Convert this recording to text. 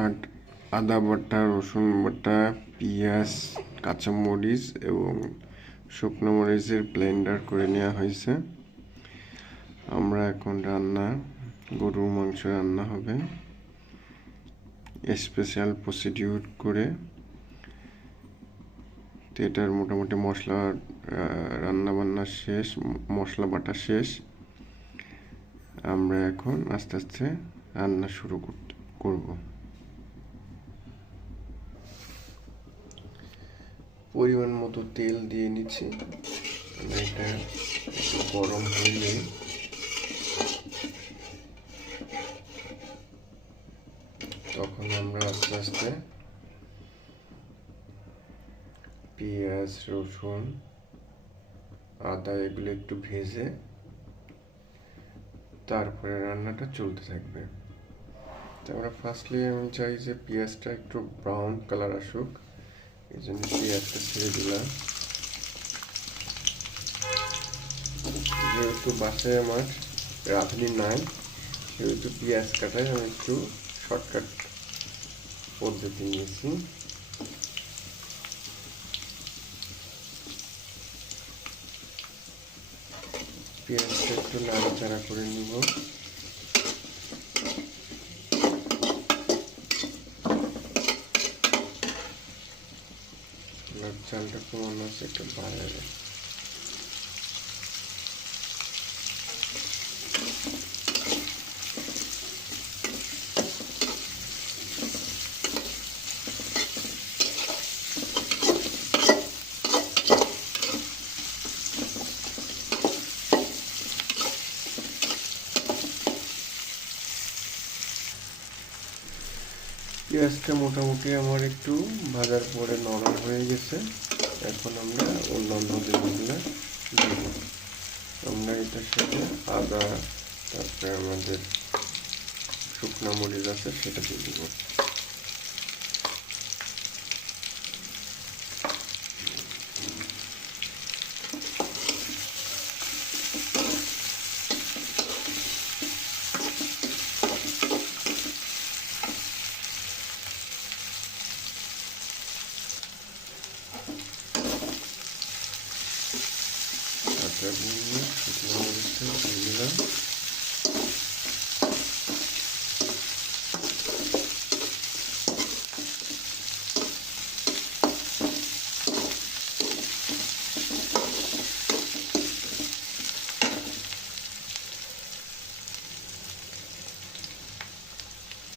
আর আদা বাটা, রসুন বাটা, পেঁয়াজ, কাঁচামরিচ এবং শুকনো মরিচের ব্লেন্ডার করে নেওয়া হয়েছে। আমরা এখন গরুর মাংস রান্না হবে স্পেশাল প্রসিডিউর করে। তো এটার মোটামুটি মশলা রান্না বান্না শেষ, মশলা বাটা শেষ। আমরা এখন আস্তে আস্তে রান্না শুরু করব। পরিমাণ মতো তেল দিয়ে নিচ্ছি। এটা একটু গরম হইলে তখন আমরা আস্তে আস্তে পেঁয়াজ, রসুন, আদা এগুলো একটু ভেজে তারপরে রান্নাটা চলতে থাকবে। তারপরে ফার্স্টলি আমি চাই যে পেঁয়াজটা একটু ব্রাউন কালার আসুক, এই জন্য পেঁয়াজটা ছেড়ে দিলাম। যেহেতু বাসায় আমার রাঁধুনি নাই, সেহেতু পেঁয়াজ কাটায় আমি একটু শর্টকাট পদ্ধতি নিয়েছি। পেঁয়াজটা একটু নাড়াচাড়া করে নিব। চালটা কমানো আছে, একটু বাড়াবে। পেঁয়াজটা মোটামুটি আমার একটু ভাজার পরে নরম হয়ে গেছে। এখন আমরা অন্যান্য জিনিসগুলো দেব। আমরা এটার সাথে আদা, তারপরে আমাদের শুকনো মরিচ আছে সেটা দিয়ে দেবো।